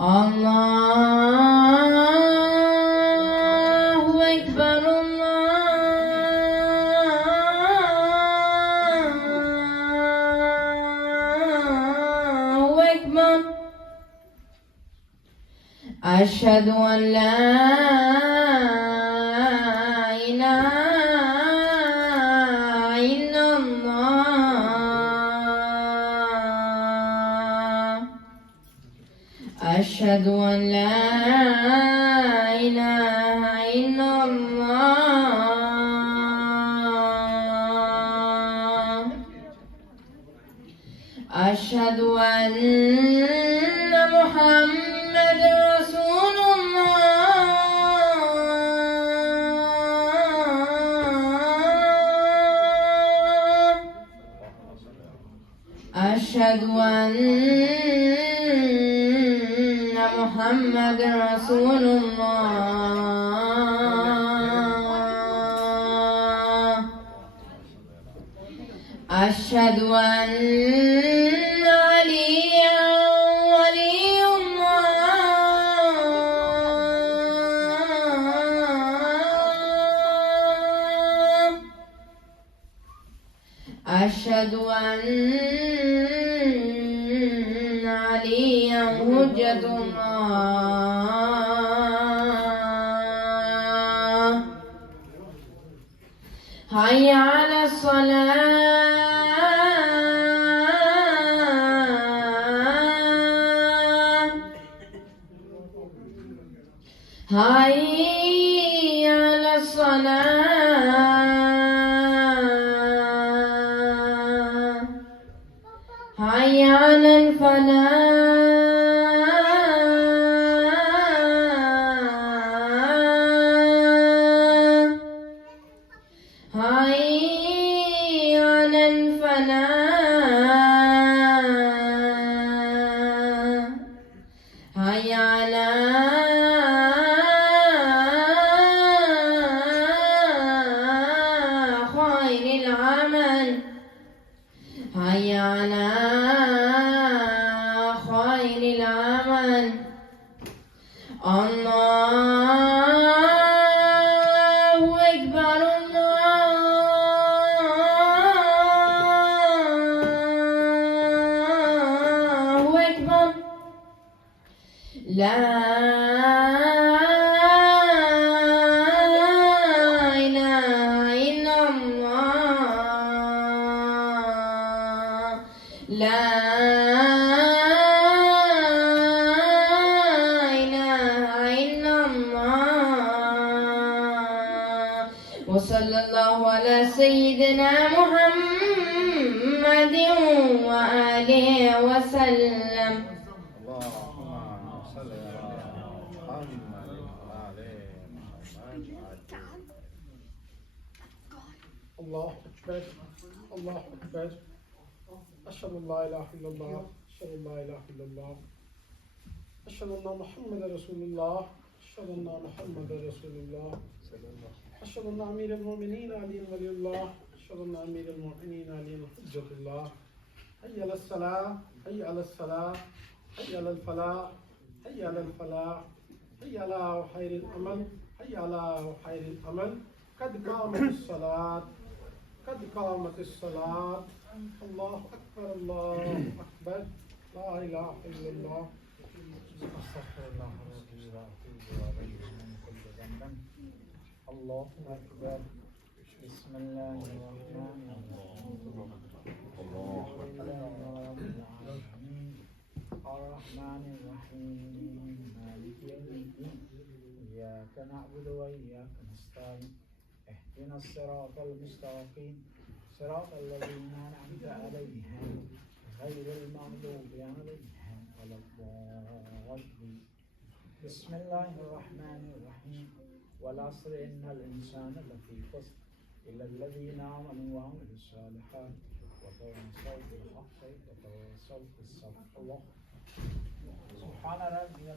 الله أكبر الله أكبر. أشهد أن لا إله إلا الله. أشهد أن لا إله إلا الله. أشهد أن محمد رسول الله. أشهد أن محمد رسول الله. أشهد أن عليا ولي الله. أشهد أن عليا حجة الله. حي على الصلاة. حي على الصلاة. حي على الفلاح. حي على الفلاح. حي على خير العمل. حي على خير العمل. الله أكبر الله أكبر. لا إله إلا الله. لا إله إلا الله. وصلى الله على سيدنا محمد وآله وسلم. الله أكبر الله أكبر. أشهد أن لا إله إلا الله. أشهد أن لا إله إلا الله. أشهد أن محمد رسول الله. أشهد أن محمد رسول الله. أشهد أن أمير المؤمنين علي ولي الله. أشهد أن أمير المؤمنين علي حجة الله. حي على الصلاة. حي على الصلاة. حي على الفلاح. حي على الفلاح. حي على خير العمل. حي على خير العمل. قد قامت الصلاة. قد قامت الصلاة. الله أكبر الله أكبر. لا إله إلا الله. أستغفر الله ربي وأتوب إليه من كل ذنب. الله أكبر. بسم الله الرحمن الرحيم. الرحمن الرحيم مالك يوم الدين إياك نعبد وإياك نستعين اهدنا الصراط المستقيم صراط الذين أنعمت عليهم غير المغضوب عليهم ولا الضالين. بسم الله الرحمن الرحيم. والعصر إن الإنسان لفي خسر إلا الذين آمنوا وعملوا الصالحات وتواصوا بالحق وتواصوا بالصبر. الله سبحان ربي